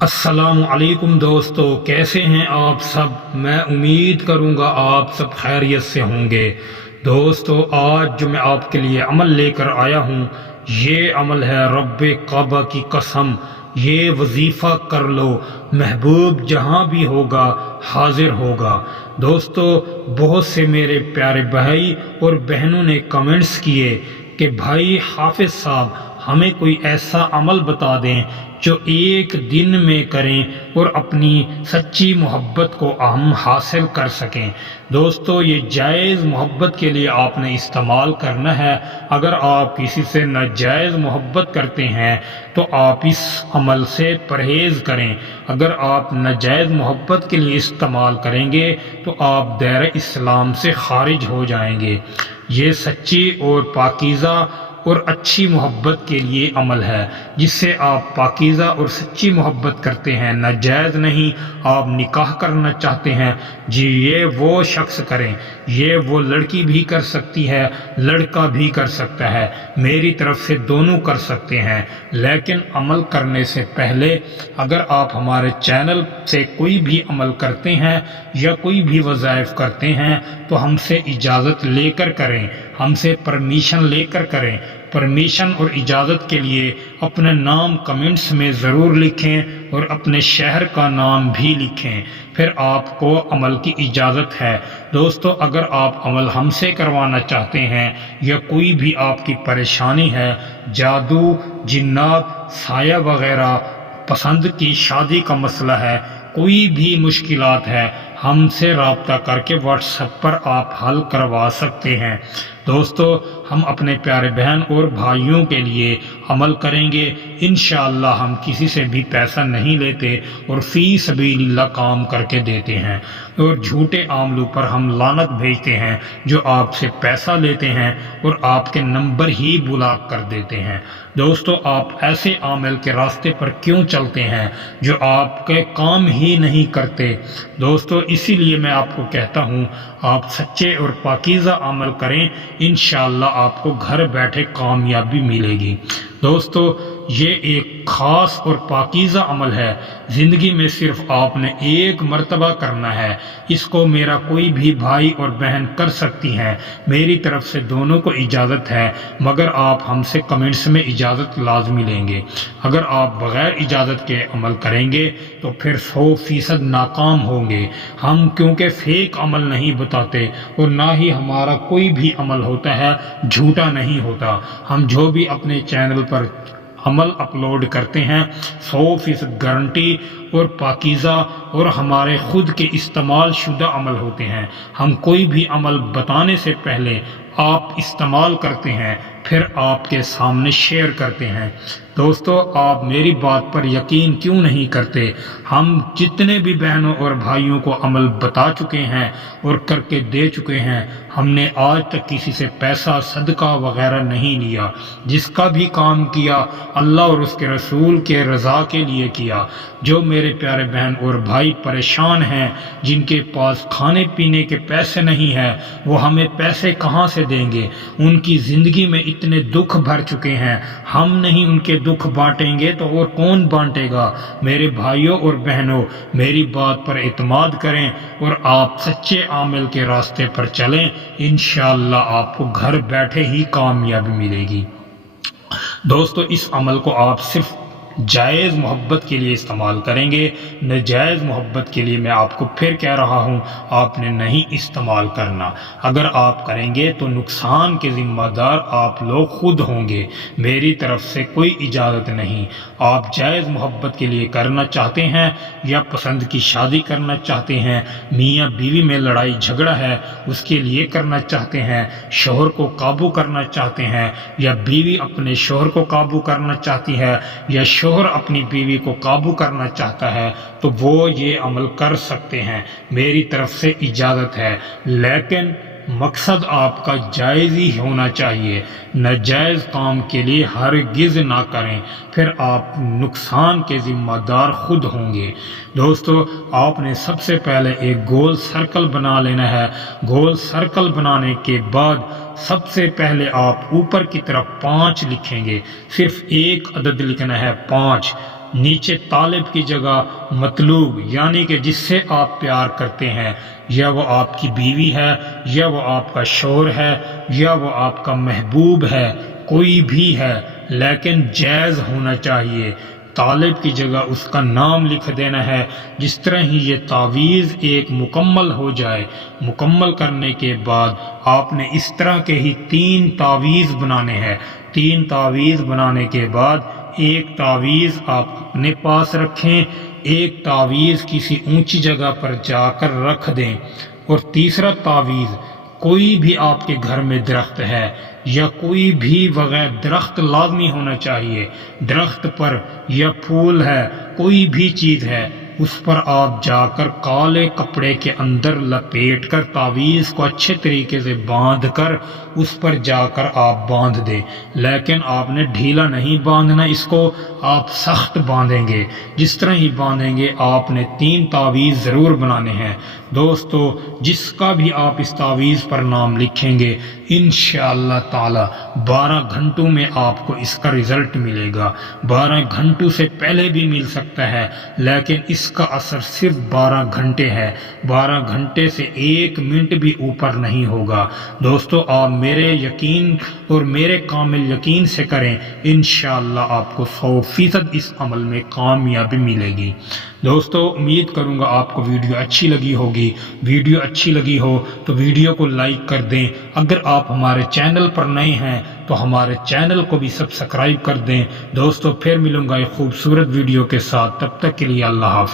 السلام علیکم دوستو، کیسے ہیں آپ سب؟ میں امید کروں گا آپ سب خیریت سے ہوں گے۔ دوستو، آج جو میں آپ کے لیے عمل لے کر آیا ہوں، یہ عمل ہے رب کعبہ کی قسم۔ یہ وظیفہ کر لو، محبوب جہاں بھی ہوگا حاضر ہوگا۔ دوستو، بہت سے میرے پیارے بھائی اور بہنوں نے کمنٹس کیے کہ بھائی حافظ صاحب ہمیں کوئی ایسا عمل بتا دیں جو ایک دن میں کریں اور اپنی سچی محبت کو ہم حاصل کر سکیں۔ دوستو، یہ جائز محبت کے لیے آپ نے استعمال کرنا ہے۔ اگر آپ کسی سے ناجائز محبت کرتے ہیں تو آپ اس عمل سے پرہیز کریں۔ اگر آپ ناجائز محبت کے لیے استعمال کریں گے تو آپ دائرہ اسلام سے خارج ہو جائیں گے۔ یہ سچی اور پاکیزہ اور اچھی محبت کے لیے عمل ہے جس سے آپ پاکیزہ اور سچی محبت کرتے ہیں، ناجائز نہیں۔ آپ نکاح کرنا چاہتے ہیں، جی یہ وہ شخص کریں۔ یہ وہ لڑکی بھی کر سکتی ہے، لڑکا بھی کر سکتا ہے، میری طرف سے دونوں کر سکتے ہیں۔ لیکن عمل کرنے سے پہلے اگر آپ ہمارے چینل سے کوئی بھی عمل کرتے ہیں یا کوئی بھی وظائف کرتے ہیں تو ہم سے اجازت لے کر کریں، ہم سے پرمیشن لے کر کریں۔ پرمیشن اور اجازت کے لیے اپنا نام کمنٹس میں ضرور لکھیں اور اپنے شہر کا نام بھی لکھیں، پھر آپ کو عمل کی اجازت ہے۔ دوستو، اگر آپ عمل ہم سے کروانا چاہتے ہیں یا کوئی بھی آپ کی پریشانی ہے، جادو، جنات، سایہ وغیرہ، پسند کی شادی کا مسئلہ ہے، کوئی بھی مشکلات ہے، ہم سے رابطہ کر کے واٹس ایپ پر آپ حل کروا سکتے ہیں۔ دوستو، ہم اپنے پیارے بہن اور بھائیوں کے لیے عمل کریں گے۔ انشاءاللہ ہم کسی سے بھی پیسہ نہیں لیتے اور فی سبیل اللہ کام کر کے دیتے ہیں، اور جھوٹے عاملوں پر ہم لعنت بھیجتے ہیں جو آپ سے پیسہ لیتے ہیں اور آپ کے نمبر ہی بلاک کر دیتے ہیں۔ دوستو، آپ ایسے عامل کے راستے پر کیوں چلتے ہیں جو آپ کے کام ہی نہیں کرتے؟ دوستو، اسی لیے میں آپ کو کہتا ہوں آپ سچے اور پاکیزہ عمل کریں، انشاءاللہ آپ کو گھر بیٹھے کامیابی ملے گی۔ دوستو، یہ ایک خاص اور پاکیزہ عمل ہے، زندگی میں صرف آپ نے ایک مرتبہ کرنا ہے۔ اس کو میرا کوئی بھی بھائی اور بہن کر سکتی ہیں، میری طرف سے دونوں کو اجازت ہے، مگر آپ ہم سے کمنٹس میں اجازت لازمی لیں گے۔ اگر آپ بغیر اجازت کے عمل کریں گے تو پھر 100% ناکام ہوں گے۔ ہم کیونکہ فیک عمل نہیں بتاتے اور نہ ہی ہمارا کوئی بھی عمل ہوتا ہے جھوٹا نہیں ہوتا۔ ہم جو بھی اپنے چینل پر عمل اپلوڈ کرتے ہیں 100% گارنٹی اور پاکیزہ اور ہمارے خود کے استعمال شدہ عمل ہوتے ہیں۔ ہم کوئی بھی عمل بتانے سے پہلے آپ استعمال کرتے ہیں، پھر آپ کے سامنے شیئر کرتے ہیں۔ دوستو، آپ میری بات پر یقین کیوں نہیں کرتے؟ ہم جتنے بھی بہنوں اور بھائیوں کو عمل بتا چکے ہیں اور کر کے دے چکے ہیں، ہم نے آج تک کسی سے پیسہ صدقہ وغیرہ نہیں لیا۔ جس کا بھی کام کیا اللہ اور اس کے رسول کے رضا کے لیے کیا۔ جو میرے پیارے بہن اور بھائی پریشان ہیں، جن کے پاس کھانے پینے کے پیسے نہیں ہیں، وہ ہمیں پیسے کہاں سے دیں گے؟ ان کی زندگی میں اتنے دکھ بھر چکے ہیں، ہم نہیں ان کے دکھ بانٹیں گے تو اور کون بانٹے گا؟ میرے بھائیوں اور بہنوں، میری بات پر اعتماد کریں اور آپ سچے عامل کے راستے پر چلیں، انشاءاللہ آپ کو گھر بیٹھے ہی کامیابی ملے گی۔ دوستو، اس عمل کو آپ صرف جائز محبت کے لیے استعمال کریں گے، ناجائز محبت کے لیے میں آپ کو پھر کہہ رہا ہوں آپ نے نہیں استعمال کرنا۔ اگر آپ کریں گے تو نقصان کے ذمہ دار آپ لوگ خود ہوں گے، میری طرف سے کوئی اجازت نہیں۔ آپ جائز محبت کے لیے کرنا چاہتے ہیں یا پسند کی شادی کرنا چاہتے ہیں، میاں بیوی میں لڑائی جھگڑا ہے اس کے لیے کرنا چاہتے ہیں، شوہر کو قابو کرنا چاہتے ہیں، یا بیوی اپنے شوہر کو قابو کرنا چاہتی ہے، یا شوہر اپنی بیوی کو قابو کرنا چاہتا ہے، تو وہ یہ عمل کر سکتے ہیں، میری طرف سے اجازت ہے۔ لیکن مقصد آپ کا جائز ہی ہونا چاہیے، ناجائز کام کے لیے ہرگز نہ کریں، پھر آپ نقصان کے ذمہ دار خود ہوں گے۔ دوستو، آپ نے سب سے پہلے ایک گول سرکل بنا لینا ہے۔ گول سرکل بنانے کے بعد سب سے پہلے آپ اوپر کی طرف 5 لکھیں گے، صرف ایک عدد لکھنا ہے 5۔ نیچے طالب کی جگہ مطلوب یعنی کہ جس سے آپ پیار کرتے ہیں، یا وہ آپ کی بیوی ہے، یا وہ آپ کا شوہر ہے، یا وہ آپ کا محبوب ہے، کوئی بھی ہے لیکن جائز ہونا چاہیے۔ طالب کی جگہ اس کا نام لکھ دینا ہے۔ جس طرح ہی یہ تعویذ ایک مکمل ہو جائے، مکمل کرنے کے بعد آپ نے اس طرح کے ہی 3 تعویذ بنانے ہیں۔ 3 تعویذ بنانے کے بعد ایک تعویذ آپ اپنے پاس رکھیں، ایک تعویذ کسی اونچی جگہ پر جا کر رکھ دیں، اور تیسرا تعویذ کوئی بھی آپ کے گھر میں درخت ہے یا کوئی بھی بغیر درخت لازمی ہونا چاہیے، درخت پر یا پھول ہے، کوئی بھی چیز ہے، اس پر آپ جا کر کالے کپڑے کے اندر لپیٹ کر تعویذ کو اچھے طریقے سے باندھ کر اس پر جا کر آپ باندھ دیں، لیکن آپ نے ڈھیلا نہیں باندھنا، اس کو آپ سخت باندھیں گے۔ جس طرح ہی باندھیں گے آپ نے 3 تعویذ ضرور بنانے ہیں۔ دوستو جس کا بھی آپ اس تعویذ پر نام لکھیں گے انشاءاللہ تعالی 12 گھنٹوں میں آپ کو اس کا رزلٹ ملے گا۔ 12 گھنٹوں سے پہلے بھی مل سکتا ہے لیکن اس کا اثر صرف 12 گھنٹے ہے، 12 گھنٹے سے 1 منٹ بھی اوپر نہیں ہوگا۔ دوستو آپ میرے یقین اور میرے کامل یقین سے کریں، انشاءاللہ آپ کو 100% اس عمل میں کامیابی ملے گی۔ دوستو امید کروں گا آپ کو ویڈیو اچھی لگی ہوگی۔ ویڈیو اچھی لگی ہو تو ویڈیو کو لائک کر دیں، اگر آپ ہمارے چینل پر نئے ہیں تو ہمارے چینل کو بھی سبسکرائب کر دیں۔ دوستو پھر ملوں گا ایک خوبصورت ویڈیو کے ساتھ، تب تک کے لیے اللہ حافظ۔